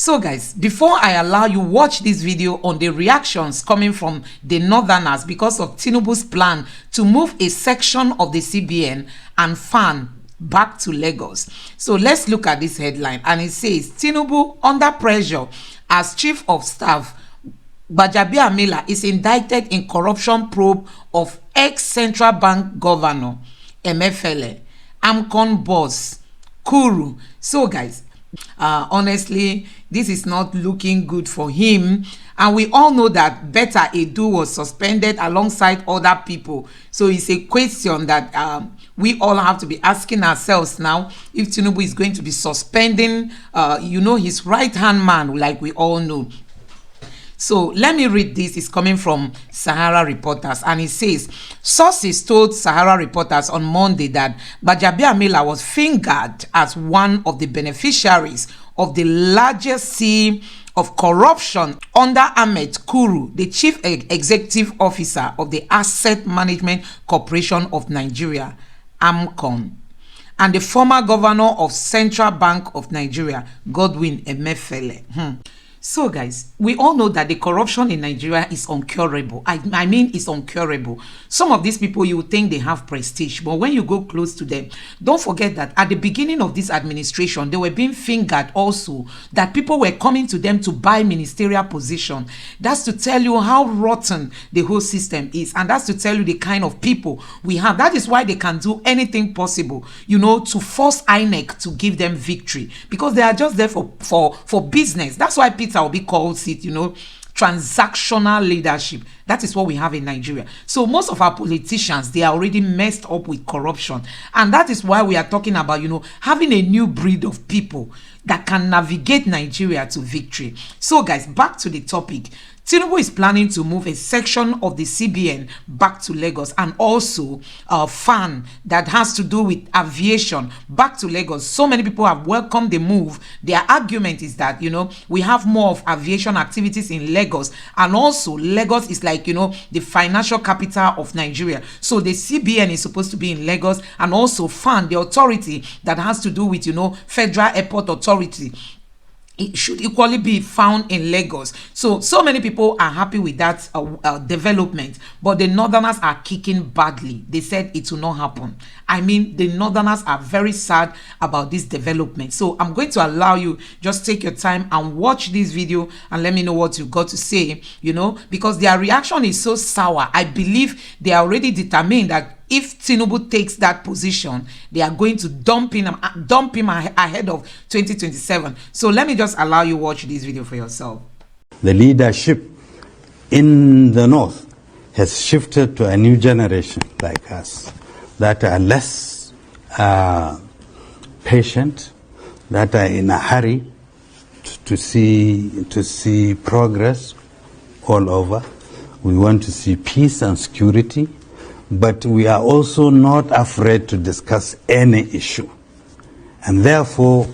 So guys, before I allow you watch this video on the reactions coming from the Northerners because of Tinubu's plan to move a section of the CBN and FAN back to Lagos. So let's look at this headline, and it says Tinubu under pressure as chief of staff. Gbajabiamila is indicted in corruption probe of ex-Central Bank Governor Emefiele, Amcon boss Kuru. So guys, honestly, this is not looking good for him, and we all know that Betta Edu was suspended alongside other people. So it's a question that we all have to be asking ourselves now, if Tinubu is going to be suspending his right-hand man, like we all know. So let me read this. It's coming from Sahara Reporters, and it says sources told Sahara Reporters on Monday that Gbajabiamila was fingered as one of the beneficiaries of the largest sea of corruption under Ahmed Kuru, the chief executive officer of the Asset Management Corporation of Nigeria, AMCON, and the former governor of Central Bank of Nigeria, Godwin Emefiele. So guys, we all know that the corruption in Nigeria is uncurable. I mean, it's uncurable. Some of these people, you would think they have prestige, but when you go close to them, don't forget that at the beginning of this administration, they were being fingered also, that people were coming to them to buy ministerial position. That's to tell you how rotten the whole system is, and that's to tell you the kind of people we have. That is why they can do anything possible, to force INEC to give them victory, because they are just there for business. That's why Peter Obi calls it, transactional leadership. That is what we have in Nigeria. So most of our politicians, they are already messed up with corruption, and that is why we are talking about, having a new breed of people that can navigate Nigeria to victory. So guys, back to the topic. Tinubu is planning to move a section of the CBN back to Lagos, and also a FAN that has to do with aviation back to Lagos. So many people have welcomed the move. Their argument is that, we have more of aviation activities in Lagos, and also Lagos is like, the financial capital of Nigeria. So the CBN is supposed to be in Lagos, and also FAN, the authority that has to do with, Federal Airport Authority, it should equally be found in Lagos. So many people are happy with that development, but the Northerners are kicking badly. They said it will not happen. I mean, the Northerners are very sad about this development. So I'm going to allow you, just take your time and watch this video and let me know what you've got to say, because their reaction is so sour. I believe they are already determined that if Tinubu takes that position, they are going to dump him ahead of 2027. So let me just allow you watch this video for yourself. The leadership in the North has shifted to a new generation like us that are less patient, that are in a hurry to see progress all over. We want to see peace and security. But we are also not afraid to discuss any issue. And therefore,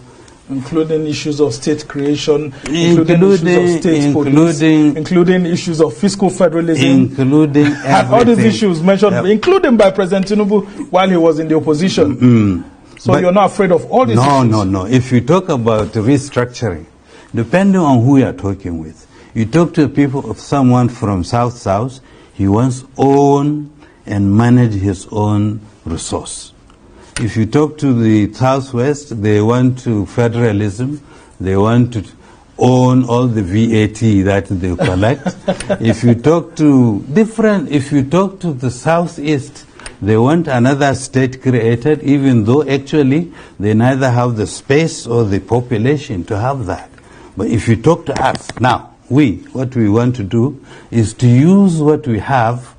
including issues of state creation, including issues of state police, including issues of fiscal federalism, including everything. All these issues mentioned, including by President Tinubu while he was in the opposition. So but you're not afraid of all these issues? No. If you talk about restructuring, depending on who you are talking with, you talk to people of someone from South, he wants own and manage his own resource. If you talk to the Southwest, they want to federalism, they want to own all the VAT that they collect. If you talk to the Southeast, they want another state created, even though actually they neither have the space or the population to have that. But if you talk to us, now, what we want to do is to use what we have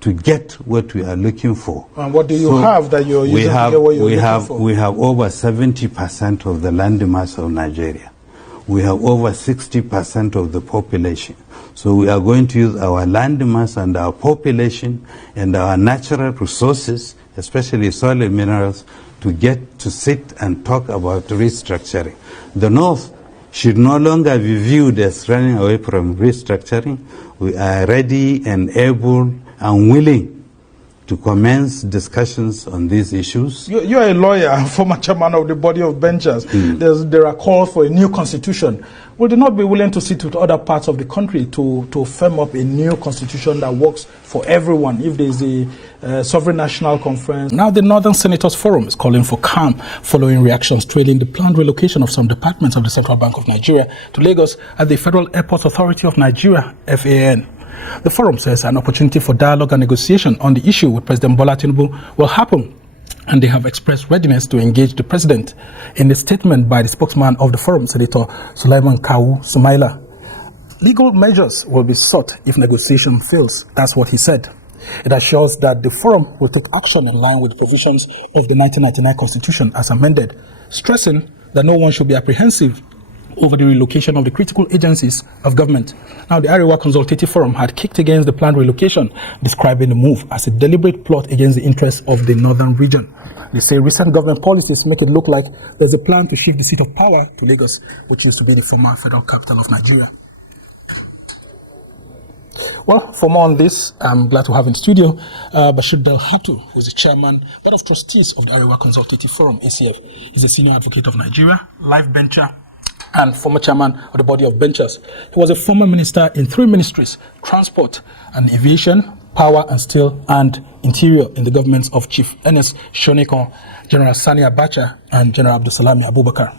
to get what we are looking for. And what do you have that you're using to get what you're looking for? We have over 70% of the landmass of Nigeria. We have over 60% of the population. So we are going to use our landmass and our population and our natural resources, especially soil and minerals, to sit and talk about restructuring. The North should no longer be viewed as running away from restructuring. We are ready and able and willing to commence discussions on these issues. You're a lawyer, former chairman of the body of benchers. There are calls for a new constitution. Would you not be willing to sit with other parts of the country to firm up a new constitution that works for everyone if there's a sovereign national conference? Now the Northern Senators Forum is calling for calm following reactions trailing the planned relocation of some departments of the Central Bank of Nigeria to Lagos at the Federal Airports Authority of Nigeria, FAN. The forum says an opportunity for dialogue and negotiation on the issue with President Bola Tinubu will happen, and they have expressed readiness to engage the president. In a statement by the spokesman of the forum, Senator Sulaiman Kawu Sumaila, legal measures will be sought if negotiation fails. That's what he said. It assures that the forum will take action in line with the provisions of the 1999 Constitution as amended, stressing that no one should be apprehensive over the relocation of the critical agencies of government. Now, the Arewa Consultative Forum had kicked against the planned relocation, describing the move as a deliberate plot against the interests of the northern region. They say recent government policies make it look like there's a plan to shift the seat of power to Lagos, which used to be the former federal capital of Nigeria. Well, for more on this, I'm glad to have in studio Bashir Belhatu, who is the chairman, board of trustees of the Arewa Consultative Forum, ACF. He's a senior advocate of Nigeria, life bencher, and former chairman of the body of benchers. He was a former minister in 3 ministries: transport and aviation, power and steel, and interior in the governments of Chief Ernest Shonekan, General Sani Abacha, and General Abdulsalami Abubakar.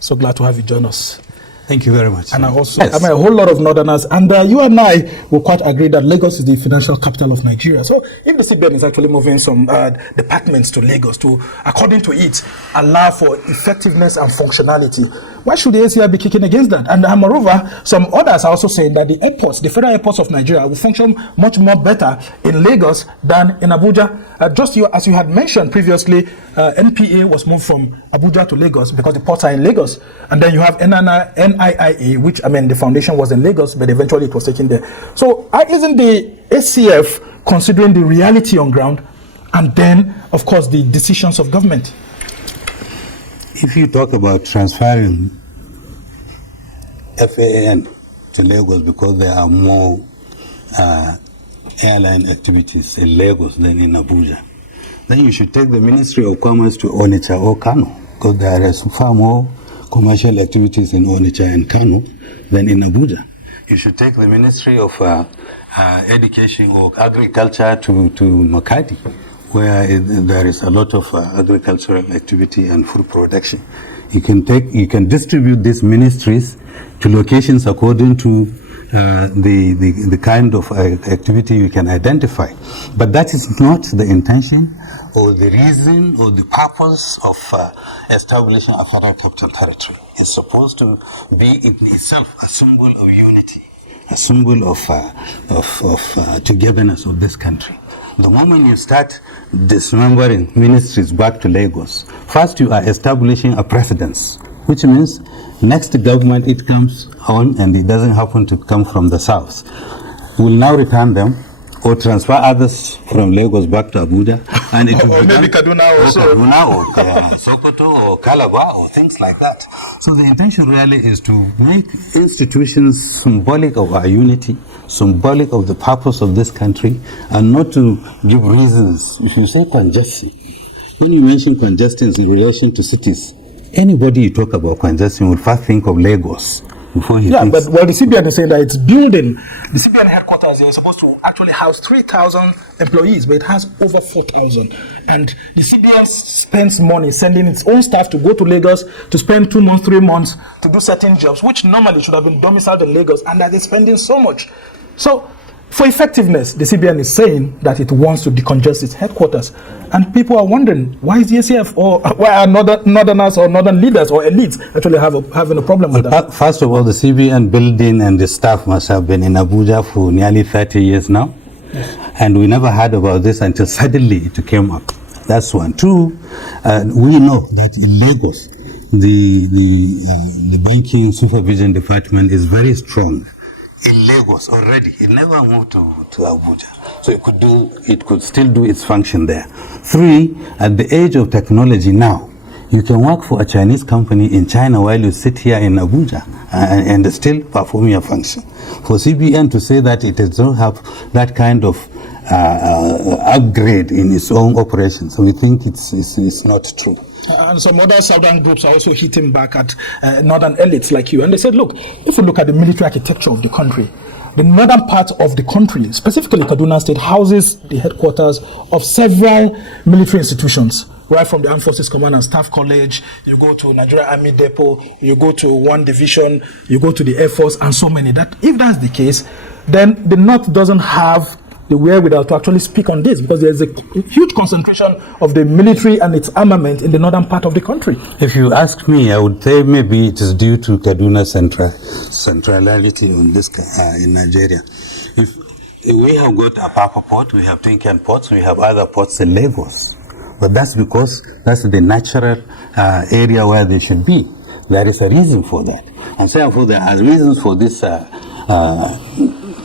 So glad to have you join us. Thank you very much. And I also, I mean, a whole lot of northerners, and you and I will quite agree that Lagos is the financial capital of Nigeria. So if the CBN is actually moving some departments to Lagos to, according to it, allow for effectiveness and functionality, why should the ACR be kicking against that? And moreover, some others are also saying that the airports, the federal airports of Nigeria, will function much more better in Lagos than in Abuja. As you had mentioned previously, NPA was moved from Abuja to Lagos because the ports are in Lagos. And then you have NIIA, which, I mean, the foundation was in Lagos, but eventually it was taken there. So isn't the ACF considering the reality on ground and then, of course, the decisions of government? If you talk about transferring FAN to Lagos because there are more airline activities in Lagos than in Abuja, then you should take the Ministry of Commerce to Onitsha or Kano, because there is far more commercial activities in Onitsha and Kano than in Abuja. You should take the Ministry of Education or Agriculture to Makati, where there is a lot of agricultural activity and food production. You can distribute these ministries to locations according to the kind of activity you can identify. But that is not the intention or the reason or the purpose of establishing a federal capital territory. It's supposed to be in itself a symbol of unity, a symbol of togetherness of this country. The moment you start dismembering ministries back to Lagos, first you are establishing a precedence, which means next government it comes on and it doesn't happen to come from the south, will now return them or transfer others from Lagos back to Abuja, and it will or maybe Kaduna also. Kaduna or Sokoto or Calabar or things like that. So the intention really is to make institutions symbolic of our unity, symbolic of the purpose of this country, and not to give reasons. If you say congestion, when you mention congestion in relation to cities, anybody you talk about congestion will first think of Lagos. But the CBN is saying that it's building. The CBN headquarters is supposed to actually house 3,000 employees, but it has over 4,000. And the CBN spends money sending its own staff to go to Lagos to spend 2 months, 3 months to do certain jobs, which normally should have been domiciled in Lagos, and that they're spending so much. So, for effectiveness, the CBN is saying that it wants to decongest its headquarters. And people are wondering, why is the ACF or why are northerners or northern leaders or elites actually having a problem with that? First of all, the CBN building and the staff must have been in Abuja for nearly 30 years now. Yes. And we never heard about this until suddenly it came up. That's one. Two, we know that in Lagos, the banking supervision department is very strong. In Lagos already, it never moved to Abuja, so it could still do its function there. Three, at the age of technology now, you can work for a Chinese company in China while you sit here in Abuja and still perform your function. For CBN to say that it does not have that kind of upgrade in its own operations. So we think it's not true. And some other southern groups are also hitting back at northern elites like you. And they said, look, if you look at the military architecture of the country, the northern part of the country, specifically Kaduna State, houses the headquarters of several military institutions, right from the Armed Forces Command and Staff College, you go to Nigeria Army Depot, you go to 1 Division, you go to the Air Force, and so many. That if that's the case, then the North doesn't have the wherewithal to actually speak on this, because there's a huge concentration of the military and its armament in the northern part of the country. If you ask me, I would say maybe it is due to Kaduna centrality on this in Nigeria. If we have got Apapa Port, we have Tinkan ports, we have other ports in Lagos, but that's because that's the natural area where they should be. There is a reason for that, and therefore there are reasons for this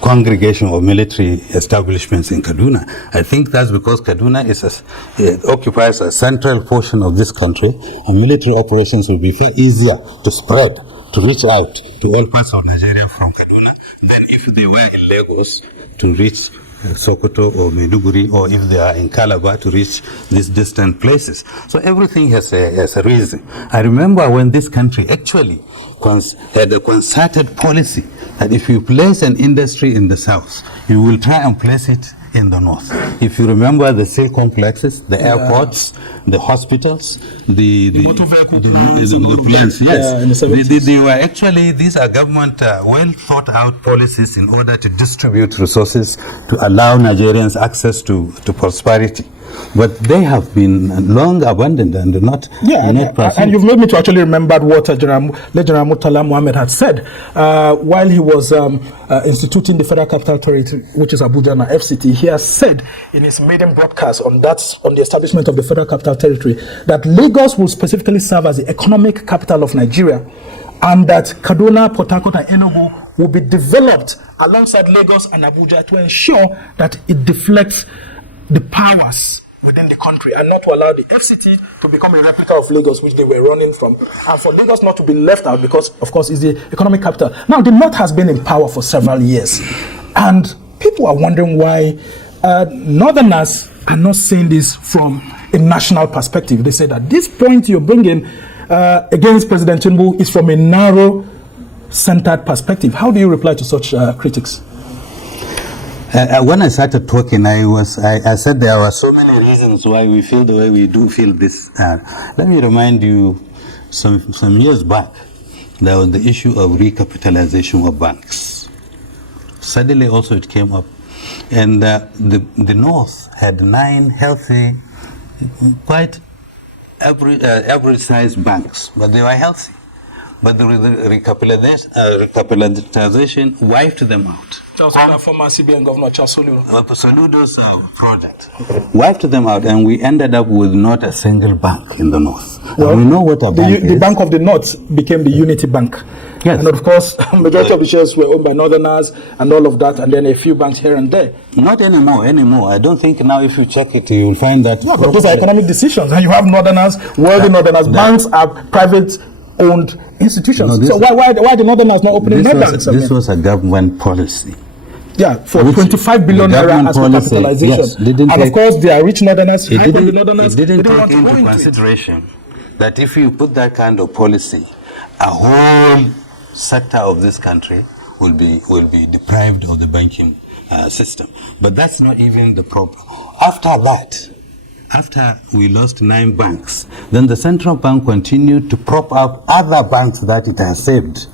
congregation of military establishments in Kaduna. I think that's because Kaduna it occupies a central portion of this country, and military operations will be far easier to spread, to reach out to all parts of Nigeria from Kaduna than if they were in Lagos to reach Sokoto or Maiduguri, or if they are in Calabar to reach these distant places. So everything has a reason. I remember when this country actually had a concerted policy that if you place an industry in the south, you will try and place it in the north. If you remember the steel complexes, the airports, the hospitals, the plants, yes. They were actually, these are government well thought out policies in order to distribute resources to allow Nigerians access to prosperity. But they have been long abandoned and not and you've made me to actually remember what General Murtala Mohammed had said while he was instituting the Federal Capital Territory, which is Abuja and FCT. He has said in his maiden broadcast on the establishment of the Federal Capital Territory that Lagos will specifically serve as the economic capital of Nigeria, and that Kaduna, Port Harcourt, and Enugu will be developed alongside Lagos and Abuja to ensure that it deflects the powers within the country and not to allow the FCT to become a replica of Lagos, which they were running from, and for Lagos not to be left out because, of course, it's the economic capital. Now, the North has been in power for several years, and people are wondering why Northerners are not seeing this from a national perspective. They say that this point you're bringing against President Tinubu is from a narrow, centered perspective. How do you reply to such critics? When I started talking, I said there were so many reasons why we feel the way we do feel this. Let me remind you, some years back, there was the issue of recapitalization of banks. Suddenly also it came up. And the North had 9 healthy, quite average-sized banks, but they were healthy. But the recapitalization wiped them out. Former CBN Governor Charles Soludo's project wiped them out, and we ended up with not a single bank in the North. Well, and we know what a bank is. The Bank of the North became the Unity Bank. Yes. And of course, majority of the shares were owned by Northerners and all of that, and then a few banks here and there. Not anymore. I don't think now if you check it, you will find that. No, but those are economic decisions. And you have Northerners, wealthy Northerners. Banks are private-owned institutions. So why the Northerners not opening their banks? This was a government policy. Yeah, for 25 billion naira as capitalization. Yes, and of course, they are rich Northerners. It didn't take into consideration that if you put that kind of policy, a whole sector of this country will be deprived of the banking system. But that's not even the problem. After that, after we lost 9 banks, then the central bank continued to prop up other banks that it has saved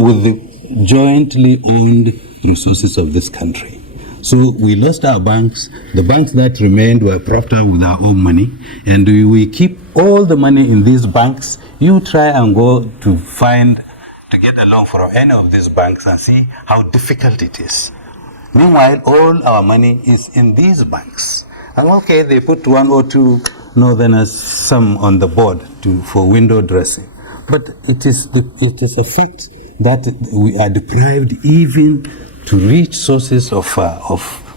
with the jointly owned resources of this country. So we lost our banks. The banks that remained were propped up with our own money, and we keep all the money in these banks. You try and go to get a loan from any of these banks and see how difficult it is. Meanwhile, all our money is in these banks. And okay, they put 1 or 2 Northerners, some on the board for window dressing. But it is a fact that we are deprived even to reach sources of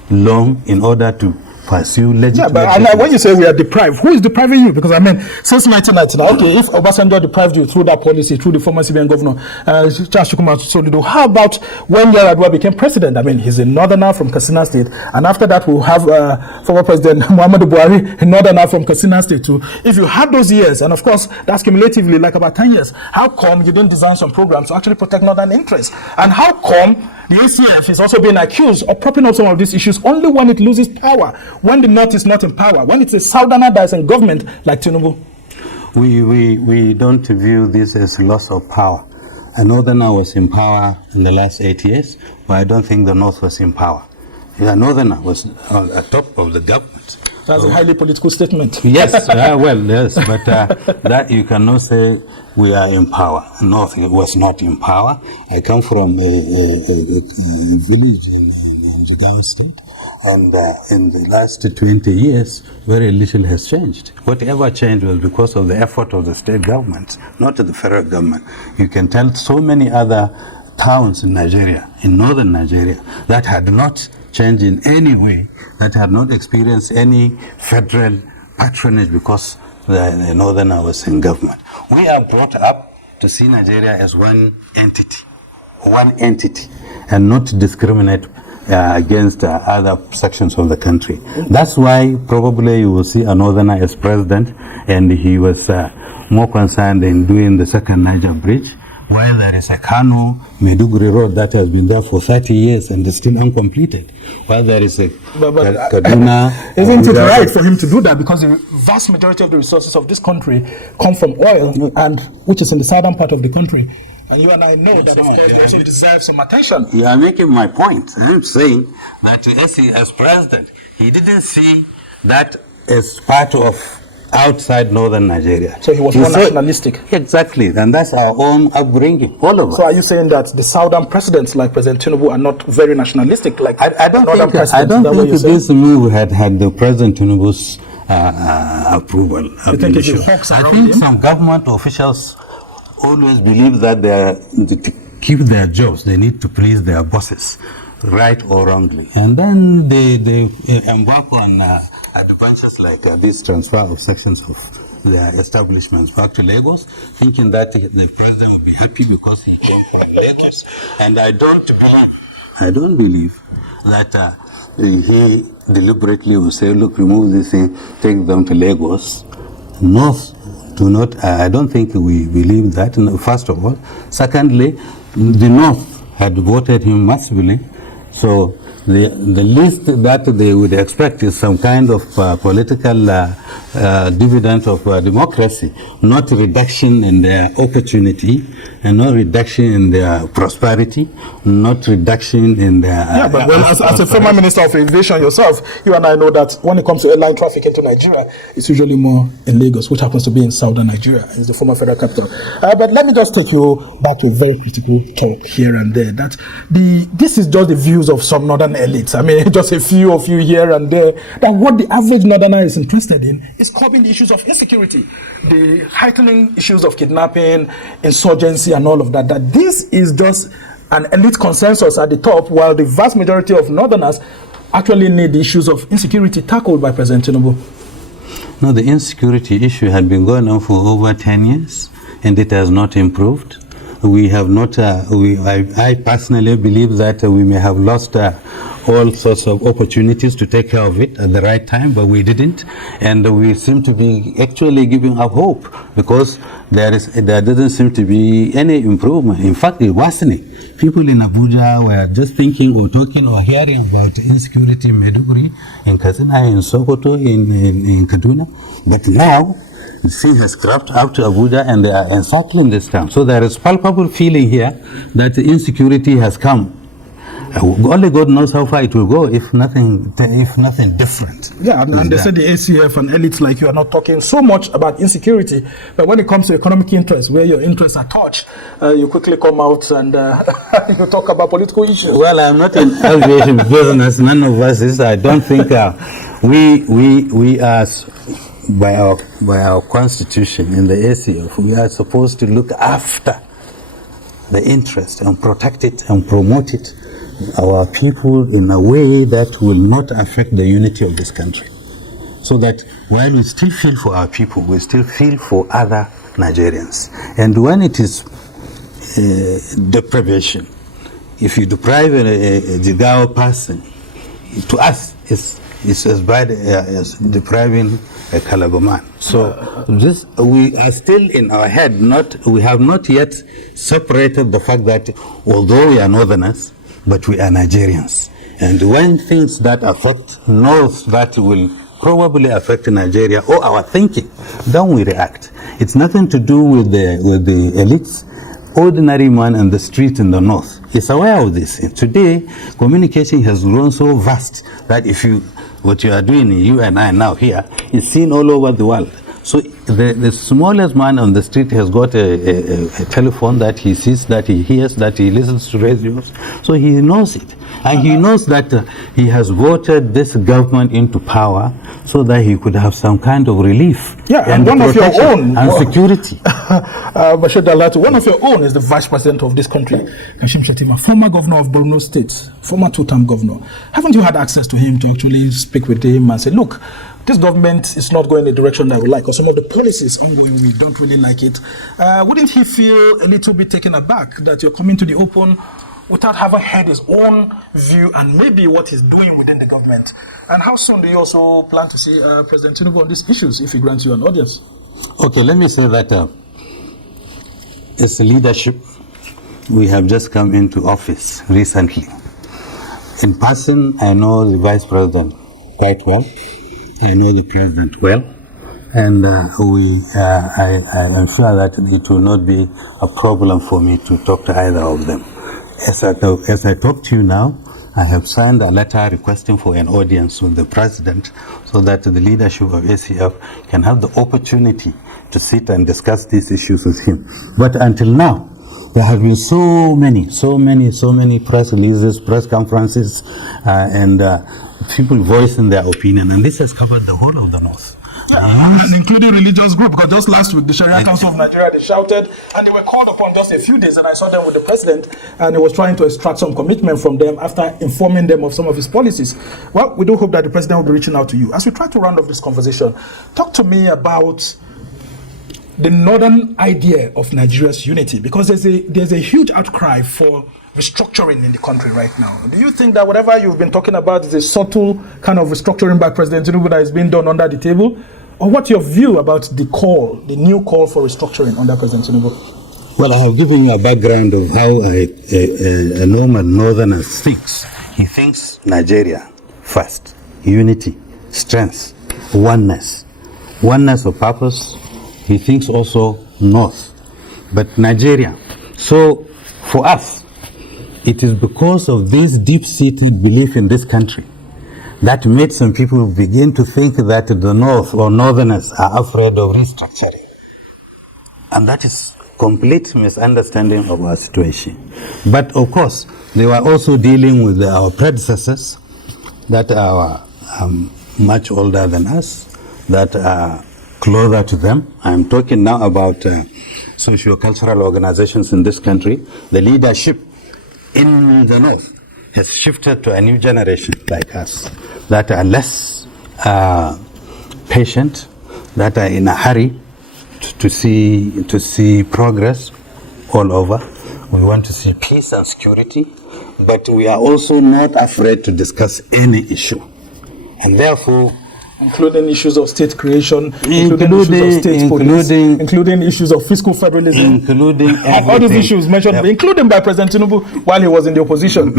loan in order to pursue legitimate. Yeah, but when you say we are deprived, who is depriving you? Because I mean, since 1999, okay, if Obasanjo deprived you through that policy, through the former CBN governor, Charles Chukwuma Soludo, how about when Yar'Adua became president? I mean, he's a northerner from Katsina State, and after that we'll have former President Muhammadu Buhari, a northerner from Katsina State too. If you had those years, and of course that's cumulatively like about 10 years, how come you didn't design some programs to actually protect northern interests? And how come the ACF is also being accused of propping up some of these issues only when it loses power, when the North is not in power, when it's a southerner that is in government like Tinubu? We don't view this as loss of power. A northerner was in power in the last 8 years, but I don't think the North was in power. A northerner was on the top of the government. That's a highly political statement. Yes, yes, but that you cannot say we are in power. North was not in power. I come from a village in Jigawa State, and in the last 20 years, very little has changed. Whatever changed was because of the effort of the state government, not the federal government. You can tell so many other towns in Nigeria, in northern Nigeria, that had not changed in any way, that had not experienced any federal patronage because the northerner was in government. We are brought up to see Nigeria as one entity, and not discriminate against other sections of the country. That's why probably you will see a northerner as president, and he was more concerned in doing the second Niger bridge, while there is a Kano-Maiduguri road that has been there for 30 years and is still uncompleted. While there is a Kaduna... Isn't it right for him to do that? Because the vast majority of the resources of this country come from oil, and which is in the southern part of the country. And you and I know that, of course, they also deserve some attention. You are making my point. I'm saying that as president, he didn't see that as part of outside northern Nigeria. So he was more nationalistic. Exactly, and that's our own upbringing, all of us. So are you saying that the southern presidents like President Tinubu are not very nationalistic? Like I don't think this move had the President Tinubu's approval. I think some government officials always believe that to keep their jobs, they need to please their bosses, right or wrongly. And then they embark on advances like this transfer of sections of their establishments back to Lagos, thinking that the president will be happy because he came from Lagos. And I don't believe that he deliberately will say, look, remove this thing, take them to Lagos. North do not, I don't think we believe that, first of all. Secondly, the North had voted him massively, so the least that they would expect is some kind of political dividend of democracy, not reduction in their opportunity, and not reduction in their prosperity, not reduction in their... Yeah, but well, as a former minister of aviation yourself, you and I know that when it comes to airline traffic into Nigeria, it's usually more in Lagos, which happens to be in southern Nigeria. It's the former federal capital. But let me just take you back to a very critical talk here and there, that this is just the views of some northern elites. I mean, just a few of you here and there, that what the average northerner is interested in is curbing the issues of insecurity, the heightening issues of kidnapping, insurgency, and all of that. That this is just an elite consensus at the top, while the vast majority of northerners actually need the issues of insecurity tackled by President Tinubu. No, the insecurity issue had been going on for over 10 years, and it has not improved. We have not, I personally believe that we may have lost all sorts of opportunities to take care of it at the right time, but we didn't. And we seem to be actually giving up hope, because there doesn't seem to be any improvement. In fact, it's worsening. People in Abuja were just thinking or talking or hearing about insecurity in Maiduguri, in Katsina, in Sokoto, in Kaduna. But now, the thing has crept out to Abuja, and they are encircling this town. So there is palpable feeling here that the insecurity has come. Only God knows how far it will go if nothing different. Yeah, and they said the ACF and elites like you are not talking so much about insecurity, but when it comes to economic interests, where your interests are touched, you quickly come out and you talk about political issues. Well, I'm not in aviation business. None of us is. I don't think we are. By our constitution in the ACF, we are supposed to look after the interest and protect it and promote it our people in a way that will not affect the unity of this country. So that while we still feel for our people, we still feel for other Nigerians. And when it is deprivation, if you deprive a Jigawa person, to us it's as bad as depriving a Calabar man. So this, we are still in our head, we have not yet separated the fact that although we are northerners, but we are Nigerians. And when things that affect North that will probably affect Nigeria or our thinking, then we react. It's nothing to do with the elites. Ordinary man on the street in the North is aware of this. And today, communication has grown so vast that what you are doing, you and I now here, is seen all over the world. So the smallest man on the street has got a telephone that he sees, that he hears, that he listens to radios. So he knows it. And he knows that he has voted this government into power so that he could have some kind of relief. Yeah, and one of your own. And security. One of your own is the vice president of this country, Kashim Shettima, former governor of Borno State, former two-term governor. Haven't you had access to him to actually speak with him and say, look, this government is not going in the direction that we like, or some of the policies ongoing, we don't really like it. Wouldn't he feel a little bit taken aback that you're coming to the open without having had his own view and maybe what he's doing within the government? And how soon do you also plan to see President Tinubu on these issues if he grants you an audience? Okay, let me say that as leadership, we have just come into office recently. In person, I know the vice president quite well. I know the president well, and I'm sure that it will not be a problem for me to talk to either of them. As I talk to you now, I have signed a letter requesting for an audience with the president so that the leadership of ACF can have the opportunity to sit and discuss these issues with him. But until now, there have been so many press releases, press conferences, and people voicing their opinion, and this has covered the whole of the North. Yeah, and including religious group, because just last week the Sharia Council of Nigeria, they shouted, and they were called upon just a few days, and I saw them with the president, and he was trying to extract some commitment from them after informing them of some of his policies. Well, we do hope that the president will be reaching out to you. As we try to round off this conversation, talk to me about the northern idea of Nigeria's unity, because there's a huge outcry for restructuring in the country right now. Do you think that whatever you've been talking about is a subtle kind of restructuring by President Tinubu that is being done under the table? Or what's your view about the new call for restructuring under President Tinubu? Well, I have given you a background of how a normal northerner thinks. He thinks Nigeria first, unity, strength, oneness of purpose. He thinks also North, but Nigeria. So for us, it is because of this deep-seated belief in this country that made some people begin to think that the North or Northerners are afraid of restructuring. And that is complete misunderstanding of our situation. But of course, they were also dealing with our predecessors that are much older than us, that are closer to them. I'm talking now about socio-cultural organizations in this country. The leadership in the North has shifted to a new generation like us that are less patient, that are in a hurry to see progress all over. We want to see peace and security, but we are also not afraid to discuss any issue. And therefore, including issues of state creation, including issues of state police, including issues of fiscal federalism, including all these issues mentioned, including by President Tinubu while he was in the opposition.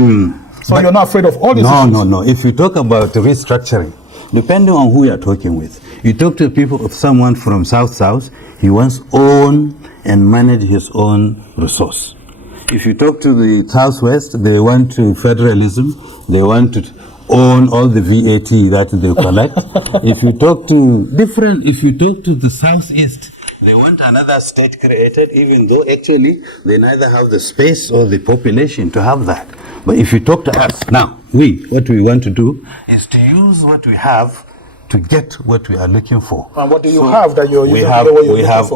So but you're not afraid of all these issues? No. If you talk about restructuring, depending on who you're talking with, you talk to people of someone from South, he wants own and manage his own resource. If you talk to the Southwest, they want to federalism, they want to own all the VAT that they collect. If you talk to the Southeast, they want another state created, even though actually they neither have the space or the population to have that. But if you talk to us now, what we want to do is to use what we have to get what we are looking for. And what do you have that you're using?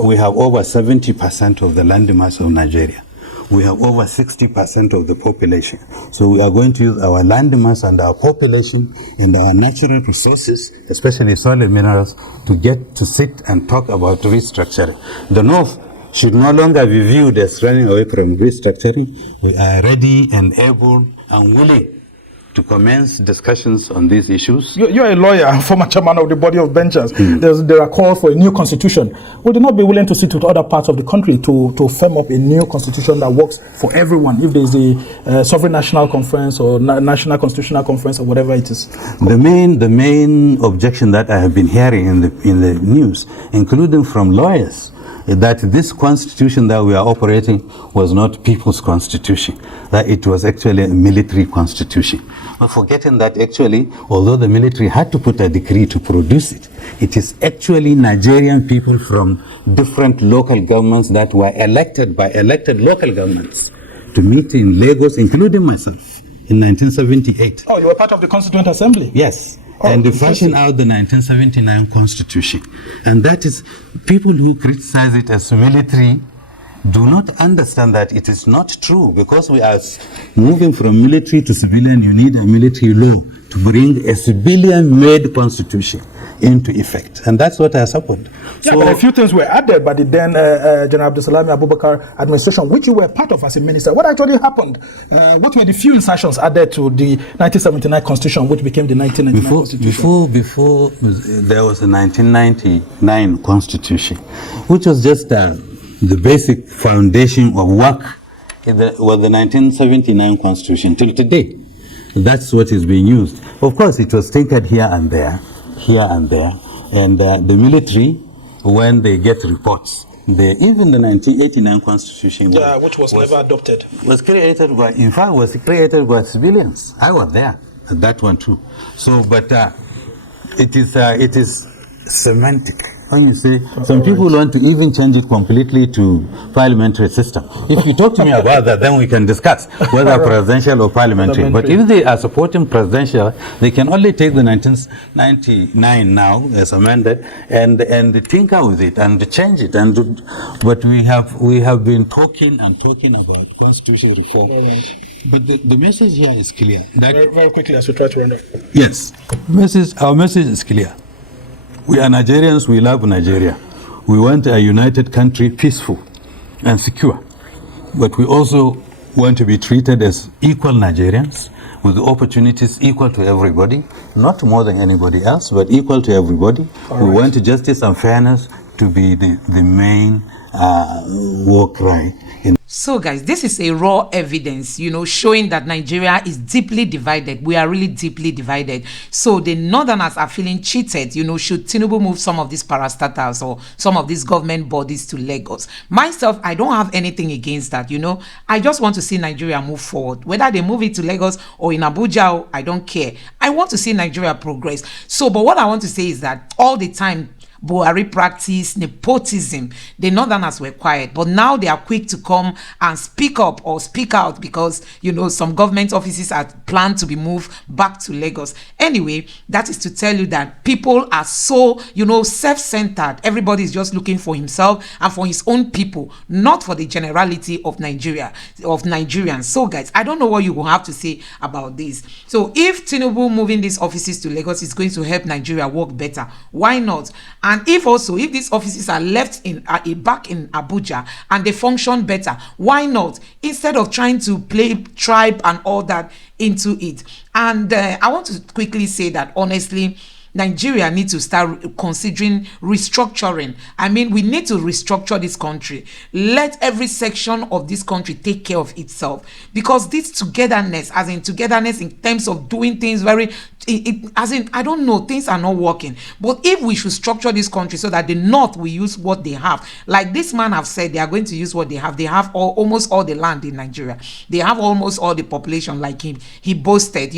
We have over 70% of the land mass of Nigeria. we have over 60% of the population. So we are going to use our land mass and our population and our natural resources, especially soil and minerals, to get to sit and talk about restructuring. The North should no longer be viewed as running away from restructuring. We are ready and able and willing to commence discussions on these issues. You're a lawyer, former chairman of the body of benchers. There are calls for a new constitution. Would you not be willing to sit with other parts of the country to firm up a new constitution that works for everyone, if there's a sovereign national conference or national constitutional conference or whatever it is? The main objection that I have been hearing in the news, including from lawyers, that this constitution that we are operating was not people's constitution, that it was actually a military constitution. But forgetting that actually, although the military had to put a decree to produce it, it is actually Nigerian people from different local governments that were elected by elected local governments to meet in Lagos, including myself, in 1978. Oh, you were part of the Constituent Assembly? Yes. Oh, and they fashion out the 1979 Constitution. And that is, people who criticize it as military do not understand that it is not true, because we are moving from military to civilian. You need a military law to bring a civilian-made constitution into effect. And that's what has happened. Yeah, but a few things were added by the then General Abdulsalami Abubakar administration, which you were part of as a minister. What actually happened? What were the few insertions added to the 1979 Constitution, which became the 1999 Constitution? Before there was a 1999 Constitution, which was just the basic foundation of work. Was the 1979 Constitution till today. That's what is being used. Of course, it was tinkered here and there, and the military, when they get reports, even the 1989 Constitution, which was never adopted, was created by civilians. I was there at that one too. So, but it is semantic. When you say, some people want to even change it completely to parliamentary system. If you talk to me about that, then we can discuss whether presidential or parliamentary. But if they are supporting presidential, they can only take the 1999 now as amended and tinker with it and change it. But we have been talking about constitutional reform. But the message here is clear. That very quickly, as we try to run up. Yes, our message is clear. We are Nigerians, we love Nigeria. We want a united country, peaceful and secure. But we also want to be treated as equal Nigerians, with opportunities equal to everybody, not more than anybody else, but equal to everybody. We want justice and fairness to be the main war cry. So guys, this is a raw evidence, showing that Nigeria is deeply divided. We are really deeply divided. So the Northerners are feeling cheated, should Tinubu move some of these parastatals or some of these government bodies to Lagos. Myself, I don't have anything against that, I just want to see Nigeria move forward. Whether they move it to Lagos or in Abuja, I don't care. I want to see Nigeria progress. So, but what I want to say is that all the time, Buhari practice nepotism. The Northerners were quiet, but now they are quick to come and speak up or speak out because, some government offices are planned to be moved back to Lagos. Anyway, that is to tell you that people are so, self-centered. Everybody is just looking for himself and for his own people, not for the generality of Nigerians. So, guys, I don't know what you will have to say about this. So, if Tinubu moving these offices to Lagos is going to help Nigeria work better, why not? And if these offices are left back in Abuja and they function better, why not? Instead of trying to play tribe and all that into it. And I want to quickly say that, honestly, Nigeria needs to start considering restructuring. I mean, we need to restructure this country. Let every section of this country take care of itself. Because this togetherness, as in togetherness in terms of doing things I don't know, things are not working. But if we should structure this country so that the North will use what they have, like this man have said, they are going to use what they have. They have almost all the land in Nigeria. They have almost all the population, like he boasted,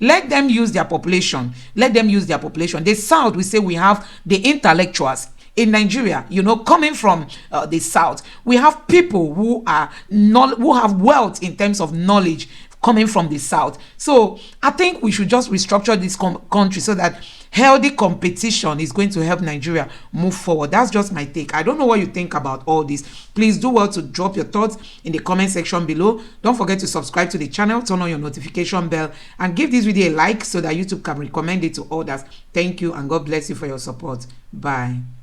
Let them use their population. The South, we say we have the intellectuals in Nigeria, coming from the South. We have people who have wealth in terms of knowledge, coming from the south. So I think we should just restructure this country so that healthy competition is going to help Nigeria move forward. That's just my take. I don't know what you think about all this. Please do well to drop your thoughts in the comment section below. Don't forget to subscribe to the channel, turn on your notification bell, and give this video a like so that YouTube can recommend it to others. Thank you, and God bless you for your support. Bye.